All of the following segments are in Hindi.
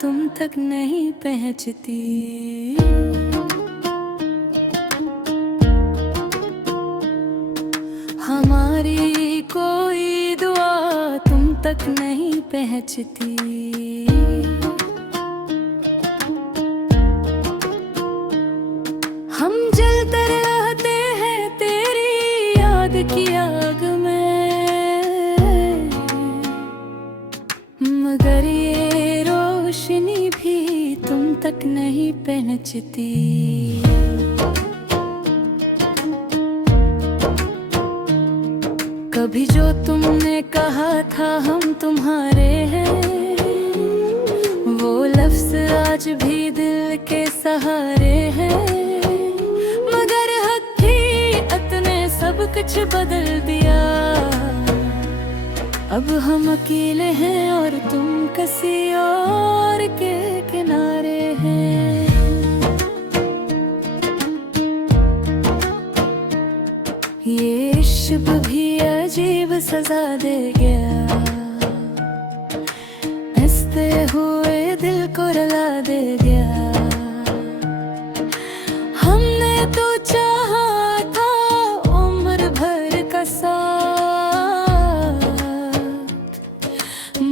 तुम तक नहीं पहुंचती। हमारी कोई दुआ तुम तक नहीं पहुंचती। हम जलते रहते हैं तेरी याद की आग में, मगर ये रोशनी भी तुम तक नहीं पहुंचती। कभी जो तुमने कहा था हम तुम्हारे हैं, वो लफ्ज़ आज भी दिल के सहारे हैं, मगर हकीकत ने सब कुछ बदल दिया। अब हम अकेले हैं और तुम किसी और के किनारे हैं। ये इश्क भी अजीब सजा दे गया, हंसते हुए दिल को रुला दे गया। हमने तो चाहा था उम्र भर का साथ,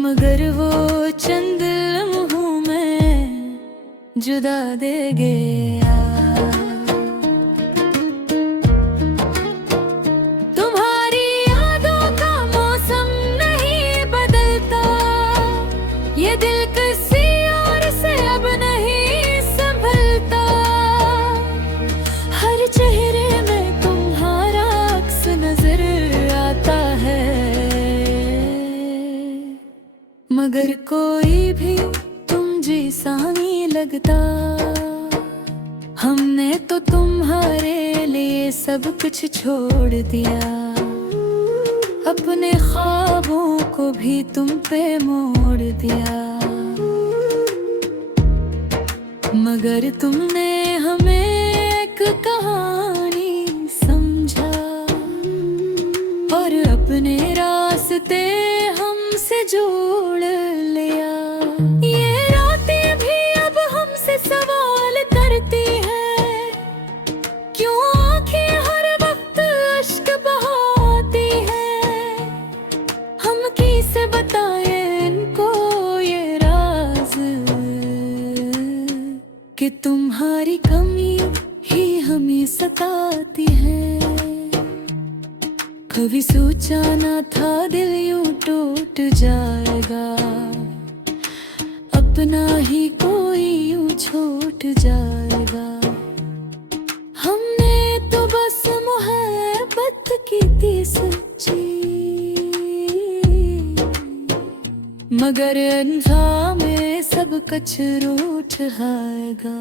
मगर वो चंद लम्हों में जुदा दे गया। ये दिल किसी और से अब नहीं संभलता, हर चेहरे में तुम्हारा अक्स नजर आता है, मगर कोई भी तुम जैसा नहीं लगता। हमने तो तुम्हारे लिए सब कुछ छोड़ दिया, अपने ख्वाबों को भी तुम पे मोड़ दिया, मगर तुमने हमें एक कहानी समझा और अपने रास्ते हमसे जोड़ लिया। ये रातें भी अब हमसे सवाल करती हैं, क्यों आंखें हर वक्त अश्क बहाती हैं। हम कैसे बताए इनको ये राज कि तुम्हारी कमी ही हमें सताती है। कभी सोचा ना था दिल यूं टूट जाएगा, अपना ही कोई यूं छूट जाएगा। हमने तो बस मोहब्बत की थी सच्ची, मगर अंजाम में सब कुछ रूठ आएगा।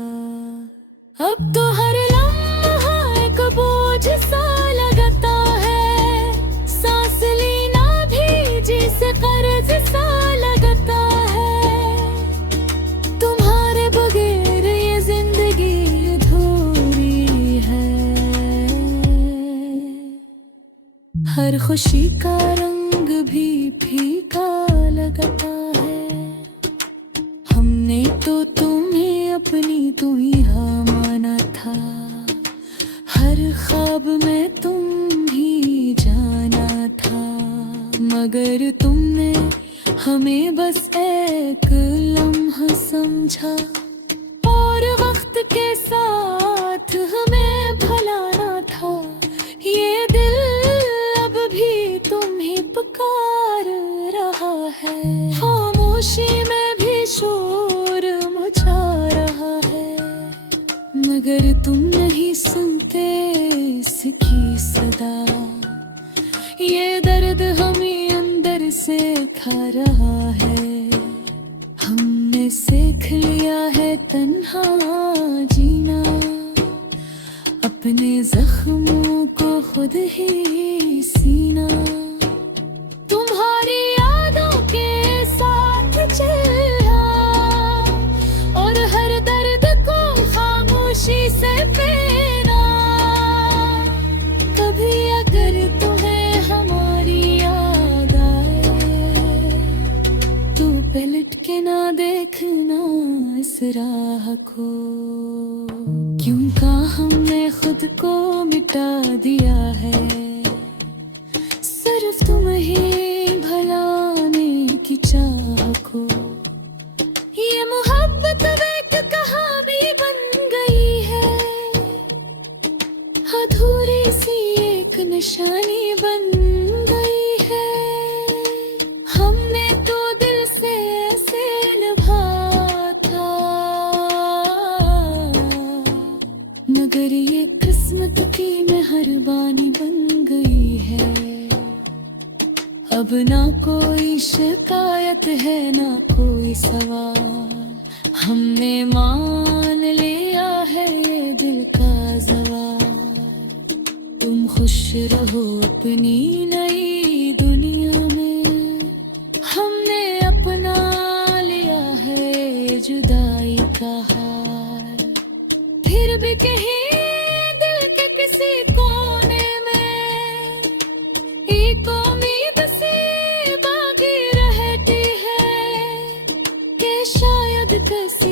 अब तो हर लम्हा एक बोझ सा लगता है, सांस लेना भी जैसे कर्ज सा लगता है। तुम्हारे बगैर ये जिंदगी अधूरी है, हर खुशी का रंग भी फीका लगता है। हमने तो तुम्हें अपनी तू ही हाँ माना था, हर ख्वाब में तुम ही जाना था, मगर तुमने हमें बस एक लम्हा समझा और वक्त के साथ हमें भुलाना था। ये दिल अब भी तुम्हें पुकार रहा है, खामोशी में भी शोर मचा रहा है, मगर तुम नहीं सुनते इसकी सदा। ये दर्द हमें अंदर से खा रहा है, हमने सीख लिया है तन्हा जीना, अपने जख्मों को खुद ही सीना। तुम्हारी यादों के साथ चलना और हर दर्द को खामोशी से पीना। कभी अगर तुम्हें हमारी याद आए तो पलट के ना देखना। राह को। क्यों का हमने खुद को मिटा दिया है, सिर्फ तुम ही भलाने की चाह को। ये मोहब्बत एक कहानी बन गई है, अधूरी सी एक निशानी बन गई है। हमने तो दिल से ऐसे निभा था, मगर ये किस्मत की मेहरबानी बन गई है। अब ना कोई शिकायत है ना कोई सवाल, हमने मान लिया है ये दिल का सवाल। तुम खुश रहो अपनी नई दुनिया में, हमने अपना लिया है ये जुदाई का हाल। फिर भी कहीं दिल के किसी कोने में एक उम्मीद सी बाकी रहती है कि शायद किसी